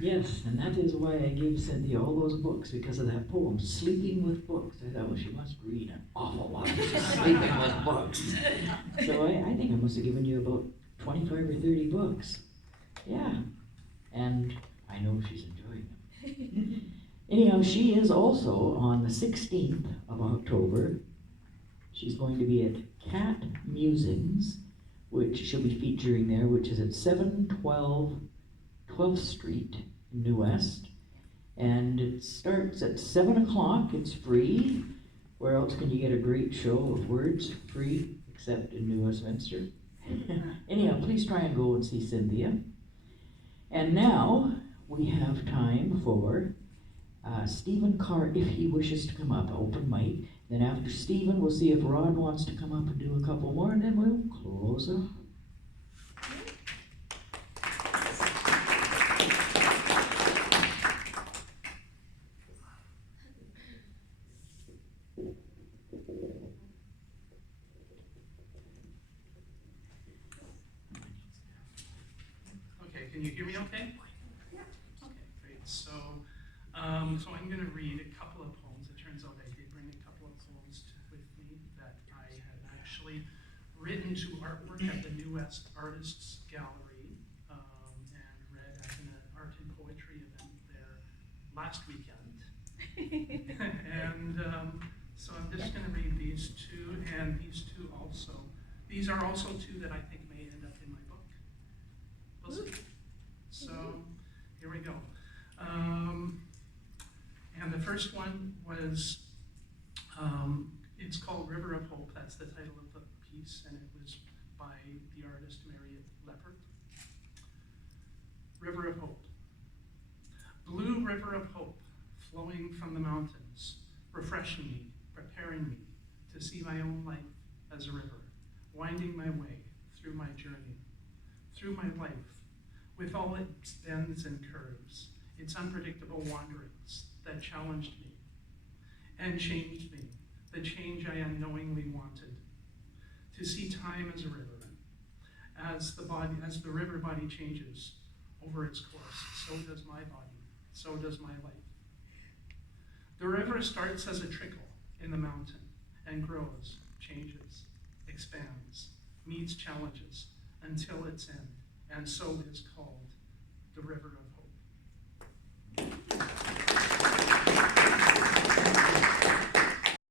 Yes, and that is why I gave Cynthia all those books, because of that poem, Sleeping with Books. I thought, well, she must read an awful lot if she's sleeping with books. So I think I must have given you about 25 or 30 books. Yeah, and I know she's enjoying them. Anyhow, she is also on the 16th of October. She's going to be at Cat Musings, which she'll be featuring there, which is at 712 12th Street in New West. And it starts at 7 o'clock. It's free. Where else can you get a great show of words free except in New Westminster? Anyhow, please try and go and see Cynthia. And now we have time for Stephen Karr, if he wishes to come up, open mic. Then after Stephen, we'll see if Rod wants to come up and do a couple more, and then we'll close it. Okay, can you hear me okay? Yeah. Okay, great. So I'm going to read a couple of poems. It turns out I did bring a couple of poems with me that I had actually written to artwork at the New West Artists Gallery and read at an art and poetry event there last weekend. And so I'm just going to read these two, and these two also. These are also two that I think may end up in my book. We'll see. So here we go. And the first one was, it's called River of Hope. That's the title of the piece, and it was by the artist Marriott Leppert. River of Hope. Blue river of hope, flowing from the mountains, refreshing me, preparing me to see my own life as a river, winding my way through my journey, through my life, with all its bends and curves, its unpredictable wanderings that challenged me and changed me, the change I unknowingly wanted, to see time as a river. As the river body changes over its course, so does my body, so does my life. The river starts as a trickle in the mountain and grows, changes, expands, meets challenges until its end, and so is called the River of Hope.